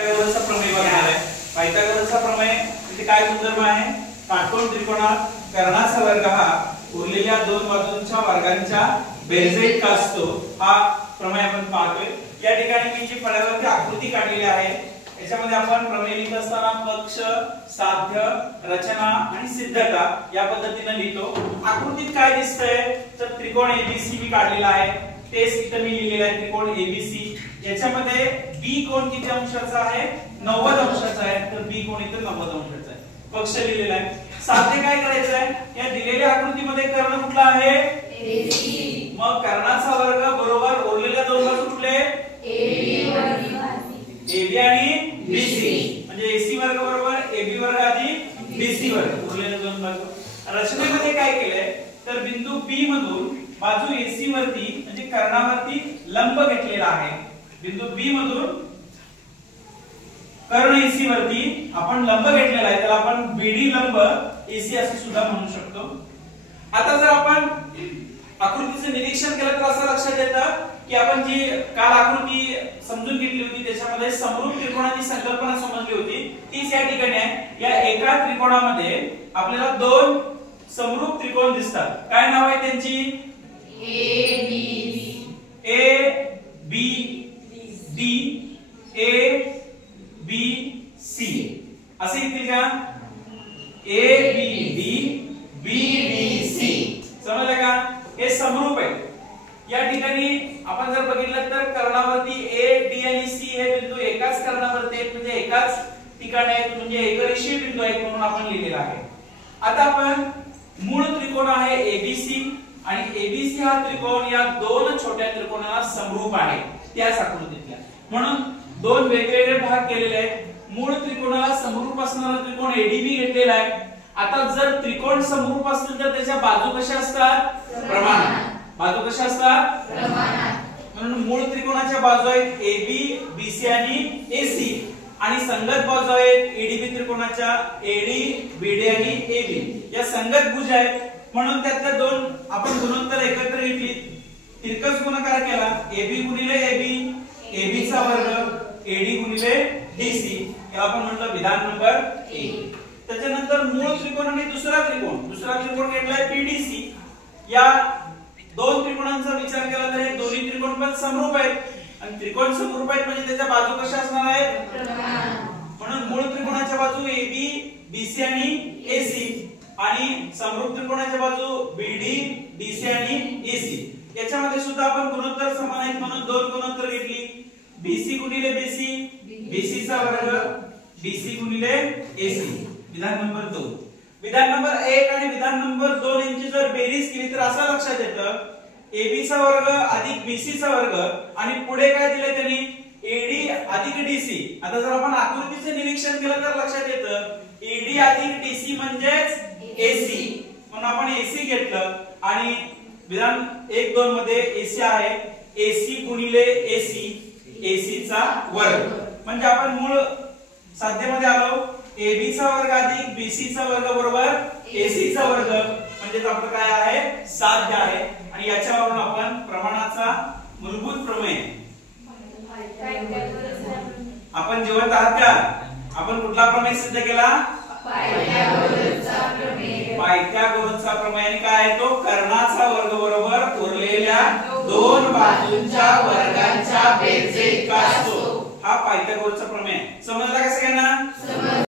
पायथागोरसचा प्रमेय बघणार आहे। पायथागोरसचा प्रमेय म्हणजे काय गुणधर्म आहे? काटकोन त्रिकोणात कर्णाचा वर्ग हा उरलेल्या दोन बाजूंच्या वर्गांच्या बेरजेइतका असतो। हा प्रमेय आपण पाहतोय। या ठिकाणी मी जी फळ्यावरती आकृती काढलेली आहे याच्यामध्ये आपण प्रमेय लिहित असताना पक्ष, साध्य, रचना आणि सिद्धता या पद्धतीने लिहितो। आकृतीत काय दिसतंय तर त्रिकोण एबीसी मी काढलेला आहे, तेच इथे मी लिहिलेला आहे त्रिकोण एबीसी। याच्यामध्ये बी कोण किती अंशाचा आहे? 90 अंशाचा आहे, तर बी कोण इथे 90 अंशाचा आहे। पक्ष लिहिलेला आहे। साध्य काय करायचं आहे? या दिलेल्या आकृतीमध्ये कर्ण कुठला आहे? एसी। मग कर्णाचा वर्ग बरोबर उरलेल्या दोन बाजू कुठले? एबी आणि बीसी, म्हणजे एसी वर्ग बरोबर एबी वर्ग अधिक बीसी वर्ग, उरलेल्या दोन बाजू। रचनेमध्ये काय केलंय तर बिंदू बी मधून बाजू एसी वरती म्हणजे कर्णावरती लंब घेतलेला आहे। बिंदू बी मधून कर्ण एसी वरती आपण लंब घेतलेला आहे, त्याला आपण बीडी लंब एसी असे सुद्धा म्हणू शकतो। आता जर आपण आकृतीचे निरीक्षण केलं तर असं लक्षात येतं की आपण जी काल आकृती समजून घेतली होती त्याच्यामध्ये समरूप त्रिकोणाची संकल्पना समजली होती, तीच या ठिकाणी आहे। या एका त्रिकोणामध्ये आपल्याला दोन समरूप त्रिकोण दिसतात। काय नाव आहे त्यांची? ए B D, A B C असे येतील का? A B D, B D C, समजलं का? हे समरूप आहे। या ठिकाणी आपण जर बघितलं तर कर्णावरती ए डी आणि सी हे बिंदू एकाच कर्णावरती आहेत, म्हणजे एकाच ठिकाणी आहेत, म्हणजे एकरेषीय बिंदू आहेत म्हणून आपण लिहिलेला आहे। आता आपण मूळ त्रिकोण आहे एबीसी आणि एबीसी हा त्रिकोण या दोन छोट्या त्रिकोणाला समरूप आहे त्याच आकृतीतल्या, म्हणून दोन वेगवेगळे भाग केलेले आहेत। मूळ त्रिकोणाला समरूप असणारा त्रिकोण एडीबी घेतलेला आहे। आता जर त्रिकोण समरूप असतील तर त्याच्या बाजू कशा असतात? प्रमाणात। बाजू कशा असतात? प्रमाणात। म्हणून मूळ त्रिकोणाच्या बाजू आहेत एबी, बीसी आणि एसी, आणि संगत बाजू आहेत एडीबी त्रिकोणाच्या एडी, बीडी आणि एबी या संगत भुज आहेत, म्हणून त्यातल्या दोन आपण गुणोत्तर एकत्र घेतली, तिरकस गुणाकार केला, एबी गुणिले एबी, एबी चा वर्ग, एडी गुणिले डीसी, याला आपण म्हटलं विधान नंबर 1। त्याच्यानंतर मूळ त्रिकोण आणि दुसरा त्रिकोण घेतलाय पीडीसी। या दोन त्रिकोणांचा विचार केला तर हे दोन्ही त्रिकोण पण समरूप आहेत, आणि त्रिकोण समरूप आहेत म्हणजे त्याच्या बाजू कशा असणार आहेत? म्हणून मूळ त्रिकोणाच्या बाजू एबी, बीसी आणि एसी, आणि समरूप त्रिकोणाच्या बाजू बीडी, डीसी आणि एसी। याच्यामध्ये सुद्धा आपण गुणोत्तर समान आहेत म्हणून दोन गुणोत्तर घेतली, बीसी गुणिले बीसी, बीसी चा वर्ग, बीसी गुणिले एसी, विधान नंबर 2। विधान नंबर 1 आणि विधान नंबर 2 यांची जर बेरीज केली तर असं लक्षात येतं एबी चा वर्ग अधिक बीसी चा वर्ग, आणि पुढे काय दिले त्यांनी? एडी अधिक डीसी। आता जर आपण आकृतीचे निरीक्षण केलं तर लक्षात येतं एडी अधिक डीसी म्हणजेच एसी, म्हणून आपण एसी घेतलं, आणि विधान 1-2 मध्ये एसी आहे एसी गुणिले एसी, एसी चा वर्ग, म्हणजे आपण मूळ साध्यमध्ये आलो एबी चा वर्ग अधिक बीसी चा वर्ग बरोबर एसी चा वर्ग, म्हणजे आपलं काय आहे? साध्य आहे। आणि याच्यावरून आपण प्रमाणाचा मूलभूत प्रमेय आपण जिवंत आहात का? आपण कुठला प्रमेय सिद्ध केला? पायथागोरसचा प्रमेय। आणि काय आहे तो? कर्णाचा वर्ग बरोबर उरलेल्या दोन बाजूंच्या वर्गांच्या बेरजेइतका असतो। हा पायथागोरसचा प्रमेय समजला का सगळ्यांना?